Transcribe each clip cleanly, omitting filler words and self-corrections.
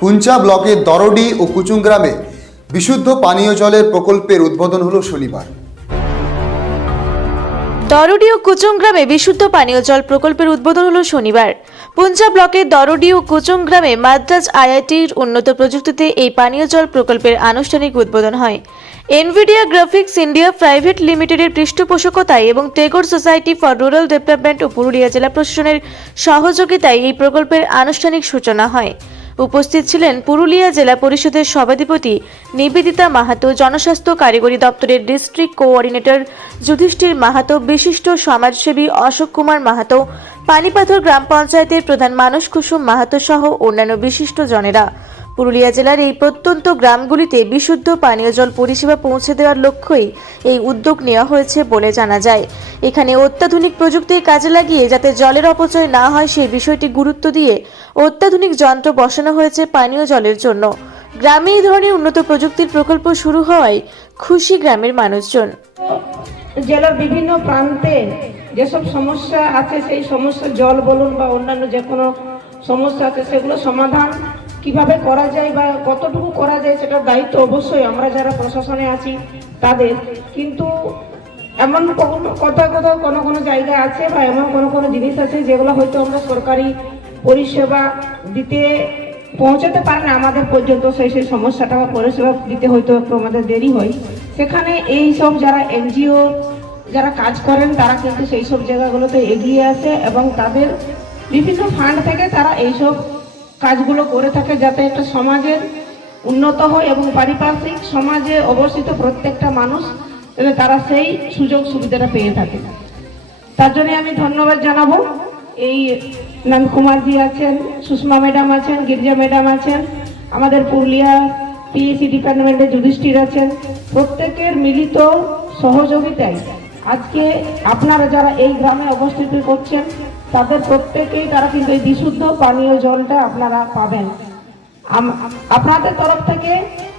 পুঞ্চা ব্লকের দরডি ও কুচুং গ্রামে বিশুদ্ধ পানীয় জলের প্রকল্পের উদ্বোধন হলো শনিবার। দরডি ও কুচুং গ্রামে বিশুদ্ধ পানীয় জল প্রকল্পের উদ্বোধন হলো শনিবার। পুঞ্চা ব্লকের দরডি ও কুচুং গ্রামে মাদ্রাজ আইআইটির উন্নত প্রযুক্তিতে এই পানীয় জল প্রকল্পের আনুষ্ঠানিক উদ্বোধন হয়। এনভিডিয়া গ্রাফিক্স ইন্ডিয়া প্রাইভেট লিমিটেডের পৃষ্ঠপোষকতায় এবং Tagore society for rural development ও পুরুলিয়া জেলা প্রশাসনের সহযোগিতায় এই প্রকল্পের আনুষ্ঠানিক সূচনা হয়। উপস্থিত ছিলেন পুরুলিয়া জেলা পরিষদের সভাধিপতি নিবেদিতা মাহাতো, জনস্বাস্থ্য কারিগরি দপ্তরের ডিস্ট্রিক্ট কোঅর্ডিনেটর যুধিষ্ঠির মাহাতো, বিশিষ্ট সমাজসেবী অশোক কুমার মাহাতো, পানিপাথর গ্রাম পঞ্চায়েতের প্রধান মানস কুসুম মাহাতো সহ অন্যান্য বিশিষ্ট জনেরা। পুরুলিয়া জেলার এই প্রত্যন্ত গ্রামগুলিতে বিশুদ্ধ পানীয় জল পরিষেবা পৌঁছে দেওয়ার লক্ষ্যেই এই উদ্যোগ নেওয়া হয়েছে বলে জানা যায়। এখানে অত্যাধুনিক প্রযুক্তির কাজে লাগিয়ে যাতে জলের অপচয় না হয় সেই বিষয়টি গুরুত্ব দিয়ে অত্যাধুনিক যন্ত্র বসানো হয়েছে পানীয় জলের জন্য। গ্রামে এই ধরনের উন্নত প্রযুক্তির প্রকল্প শুরু হওয়ায় খুশি গ্রামের মানুষজন। জেলার বিভিন্ন প্রান্তে যেসব সমস্যা আছে সেই সমস্যা জল বলুন বা অন্যান্য যে কোনো সমস্যা আছে সেগুলো সমাধান কিভাবে করা যায় বা কতটুকু করা যায় সেটার দায়িত্ব অবশ্যই আমরা যারা প্রশাসনে আছি তাদের। কিন্তু এমন কোথাও কোনো জায়গায় আছে বা এমন কোনো জিনিস আছে যেগুলো হয়তো আমরা সরকারি পরিষেবা দিতে পৌঁছাতে পারে না আমাদের পর্যন্ত, সেই সমস্যাটা বা পরিষেবা দিতে হয়তো একটু আমাদের দেরি হয়। সেখানে এই সব যারা এনজিও যারা কাজ করেন তারা কিন্তু সেই সব জায়গাগুলোতে এগিয়ে আসে এবং তাদের বিভিন্ন ফান্ড থেকে তারা এইসব কাজগুলো করে থাকে যাতে একটা সমাজের উন্নত হয় এবং পারিপার্শ্বিক সমাজে অবস্থিত প্রত্যেকটা মানুষ যাতে তারা সেই সুযোগ সুবিধাটা পেয়ে থাকে। তার জন্য আমি ধন্যবাদ জানাবো। এই নন্দকুমারজি আছেন, সুষমা ম্যাডাম আছেন, গির্জা ম্যাডাম আছেন, আমাদের পুরুলিয়া পিএসি ডিপার্টমেন্টের যুধিষ্ঠির আছেন, প্রত্যেকের মিলিত সহযোগিতায় আজকে আপনারা যারা এই গ্রামে অবস্থিত করছেন তাদের প্রত্যেকেই তারা কিন্তু এই বিশুদ্ধ পানীয় জলটা আপনারা পাবেন। আপনাদের তরফ থেকে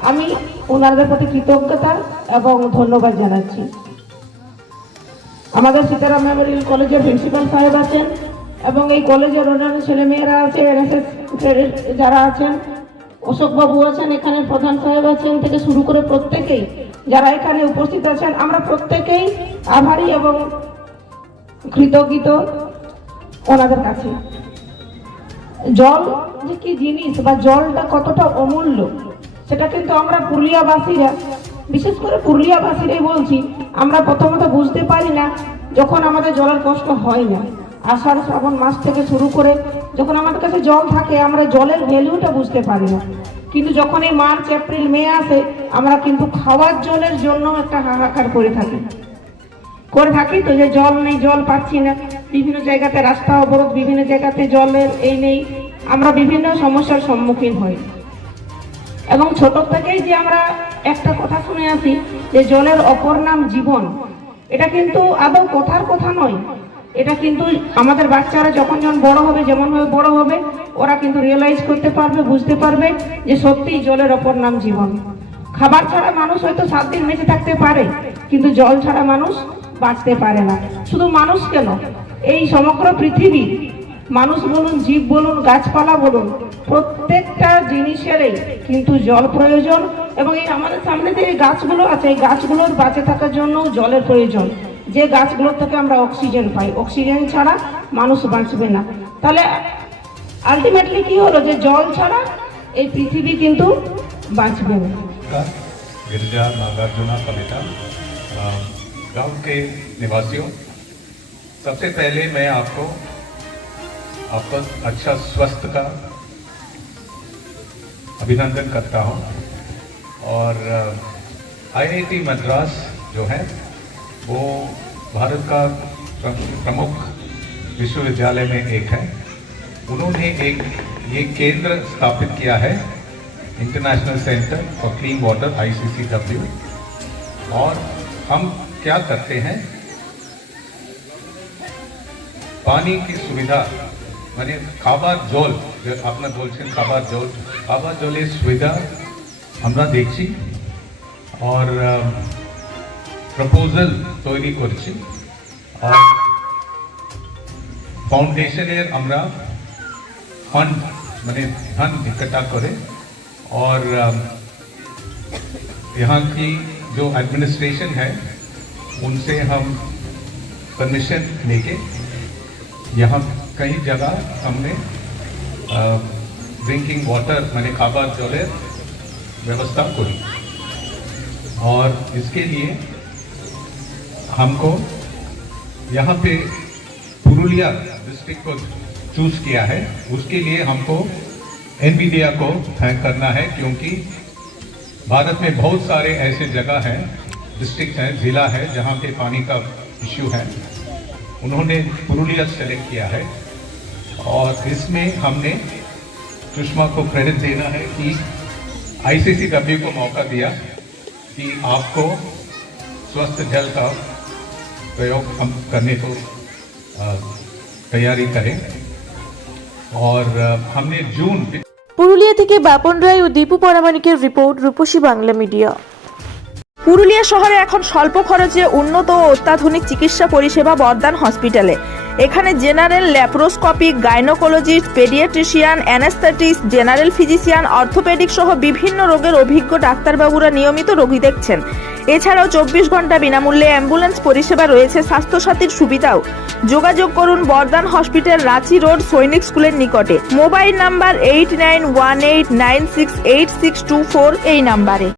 আমি ওনাদের প্রতি কৃতজ্ঞতা এবং ধন্যবাদ জানাচ্ছি। আমাদের সীতারাম মেমোরিয়াল কলেজের প্রিন্সিপাল সাহেব আছেন এবং এই কলেজের অন্যান্য ছেলেমেয়েরা আছে, এনএসএস যারা আছেন, অশোক বাবু আছেন, এখানে প্রধান সাহেব আছেন থেকে শুরু করে প্রত্যেকেই যারা এখানে উপস্থিত আছেন, আমরা প্রত্যেকেই আভারী এবং কৃতজ্ঞ ওনাদের কাছে। জল যে কি জিনিস বা জলটা কতটা অমূল্য সেটা কিন্তু আমরা পুরুলিয়াবাসীরা, বিশেষ করে পুরুলিয়াবাসীরাই বলছি, আমরা প্রথমত বুঝতে পারি না যখন আমাদের জলের কষ্ট হয় না। আষাঢ় শ্রাবণ মাস থেকে শুরু করে যখন আমাদের কাছে জল থাকে আমরা জলের ভ্যালুটা বুঝতে পারি না, কিন্তু যখন এই মার্চ এপ্রিল মে আসে আমরা কিন্তু খাওয়ার জলের জন্য একটা হাহাকার করে থাকি তো যে জল নেই, জল পাচ্ছি না, বিভিন্ন জায়গাতে রাস্তা অবরোধ, বিভিন্ন জায়গাতে জলের এই নেই, আমরা বিভিন্ন সমস্যার সম্মুখীন হই। এবং ছোট থেকেই যে আমরা একটা কথা শুনে আসি যে জলের অপর নাম জীবন, এটা কিন্তু আদৌ কথার কথা নয়। এটা কিন্তু আমাদের বাচ্চারা যখন বড় হবে, যেমনভাবে বড় হবে ওরা কিন্তু রিয়েলাইজ করতে পারবে, বুঝতে পারবে যে সত্যিই জলের অপর নাম জীবন। খাবার ছাড়া মানুষ হয়তো 7 দিন বেঁচে থাকতে পারে, কিন্তু জল ছাড়া মানুষ বাঁচতে পারে না। শুধু মানুষ কেন, এই সমগ্র পৃথিবী, মানুষ বলুন, জীব বলুন, গাছপালা বলুন, প্রত্যেকটা জিনিসেরই কিন্তু জল প্রয়োজন। এবং এই আমাদের সামনে যে গাছগুলো আছে এই গাছগুলোর বাঁচে থাকার জন্য জলের প্রয়োজন। যে গাছগুলোর থেকে আমরা অক্সিজেন পাই, অক্সিজেন ছাড়া মানুষ বাঁচবে না। তাহলে আলটিমেটলি কি হলো যে জল ছাড়া এই পৃথিবী কিন্তু বাঁচবে না। गिरिजा नागार्जुना कविता गांव के निवासियों, सबसे पहले मैं आपको आपका अच्छा स्वास्थ्य का अभिनंदन करता हूं। और आईआईटी मद्रास जो है वो भारत का प्रमुख विश्वविद्यालय में एक है। उन्होंने एक ये केंद्र स्थापित किया है, international centre for clean water ICCW। और हम क्या करते हैं, पानी की सुविधा মানে খাবার জল, আপনার বলছেন খাবার জলের সুবিধা আমরা দেখছি और প্রপোজাল তৈরি করছি। আর ফাউন্ডেশনের আমরা ফান্ড मैंने धन इकट्ठा करे और यहाँ की जो एडमिनिस्ट्रेशन है उनसे हम परमिशन लेके यहाँ कई जगह हमने ड्रिंकिंग वाटर मैंने खाबार जलेर व्यवस्था करी और इसके लिए हमको यहाँ पे पुरुलिया डिस्ट्रिक्ट को चूज किया है। उसके लिए हमको एनवीडिया को थैंक करना है, क्योंकि भारत में बहुत सारे ऐसे जगह हैं, डिस्ट्रिक्ट हैं, जिला है जहाँ पे पानी का इश्यू है। उन्होंने पुरुलिया सेलेक्ट किया है और इसमें हमने सुषमा को क्रेडिट देना है कि ICCW को मौका दिया कि आपको स्वस्थ जल का प्रयोग हम करने को तैयारी करें और हमने जून পুরুলিয়া থেকে বাপন রায় ও দীপু পরামানিকের রিপোর্ট, রূপসী বাংলা মিডিয়া। পুরুলিয়া শহরে এখন স্বল্প খরচে উন্নত ও অত্যাধুনিক চিকিৎসা পরিষেবা বর্দান হসপিটালে। এখানে general, laparoscopic, gynaecologist, paediatrician, anaesthetist, general physician, orthopaedic সহ বিভিন্ন রোগের অভিজ্ঞ ডাক্তারবাবুরা নিয়মিত রোগী দেখছেন। এছাড়াও 24 ঘন্টা বিনামূল্যে অ্যাম্বুলেন্স পরিষেবা রয়েছে, স্বাস্থ্যসাথীর সুবিধাও। যোগাযোগ করুন বর্দান হসপিটাল, রাঁচি রোড, সৈনিক স্কুলের নিকটে। মোবাইল নাম্বার 8918968624 এই নাম্বারে।